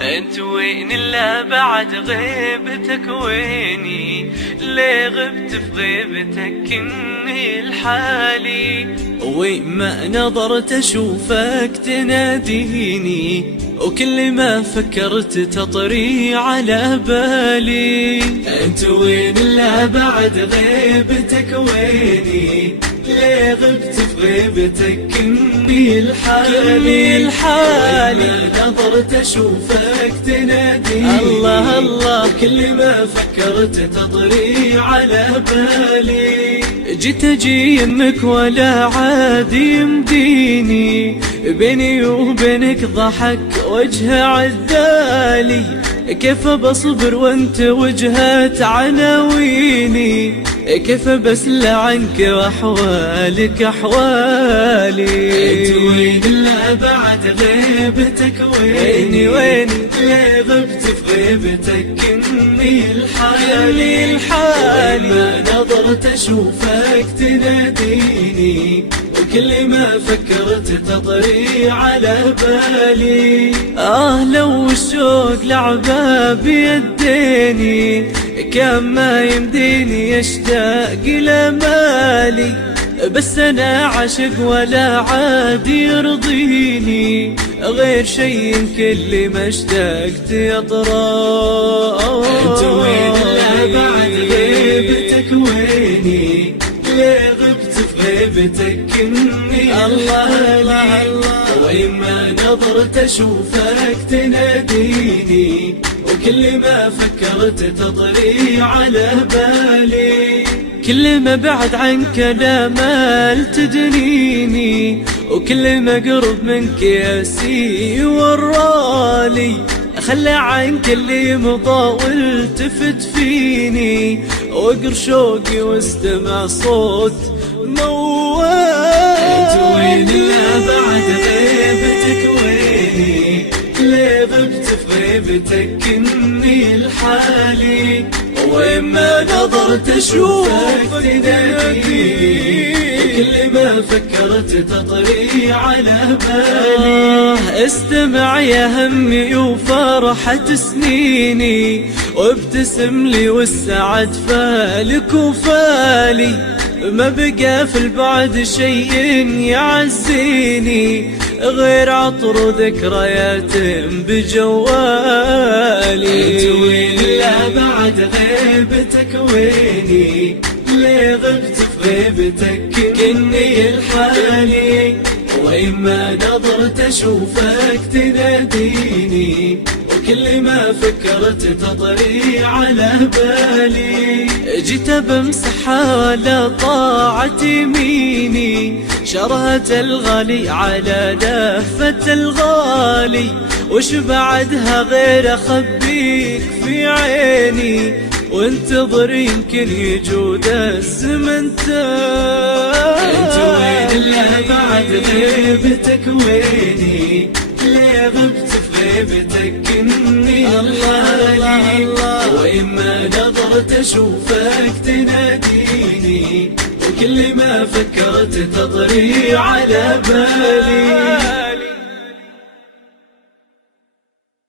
انت وين الا بعد غيبتك ويني؟ ليه غبت في غيبتك اني الحالي؟ وين ما نظرت اشوفك تناديني، وكل ما فكرت تطري على بالي. انت وين الا بعد غيبتك ويني؟ ليه غبت في غيبتك اني الحالي؟ نظرت اشوفك تناديني، الله الله، كل ما فكرت تطري على بالي. جيت اجي يمك ولا عاد يمديني، بيني وبينك ضحك وجه عذالي. كيف بصبر وانت وجهت عناويني؟ كيف بسلى عنك واحوالك احوالي؟ انت وين الا بعد غيبتك ويني؟ ليه غبت في غيبتك اني الحالي؟ ما نظرت اشوفك تناديني، وكل ما فكرت تطري على بالي. لو الشوق لعبة بيديني، كان ما يمديني اشتاق لمالي. بس انا عاشق ولا عاد يرضيني غير شيء كل ما اشتقت يطرى. انت وين الا بعد غيبتك ويني؟ ليه غبت في غيبتك اني الله الله. وين ما نظرت اشوفك تناديني، وكل ما فكرت تطري على بالي. كل ما بعد عنك لا مال تدنيني، وكل ما قرب منك ياسي ورالي. خلى عنك اللي مضى والتفت فيني، واقر شوقي واستمع صوت موالي. انت وين الا بعد غيبتك ويني؟ ليه غبت في غيبتك اني الحالي؟ وين ما نظرت اشوفك تناديني، كل ما فكرت تطري على بالي. استمع يا همي وفرحة سنيني، وابتسم لي والسعد فالك وفالي. ما بقى في البعد شيء يعزيني غير عطر وذكريات بجوالي. انت وين الا بعد غيبتك ويني؟ ليه غبت في غيبتك كني الحالي؟ وين ما نظرت اشوفك تناديني، وكل ما فكرت تطري على بالي. جيت بمسح على طاعة يميني، شرهت الغالي على دفة الغالي. وش بعدها غير اخبيك في عيني، وانتظر يمكن يجود الزمن تاني. انت وين الا بعد غيبتك ويني؟ ليه غبت في غيبتك اني الله. وين ما نظرت اشوفك تناديني، وكل ما فكرت تطري على بالي.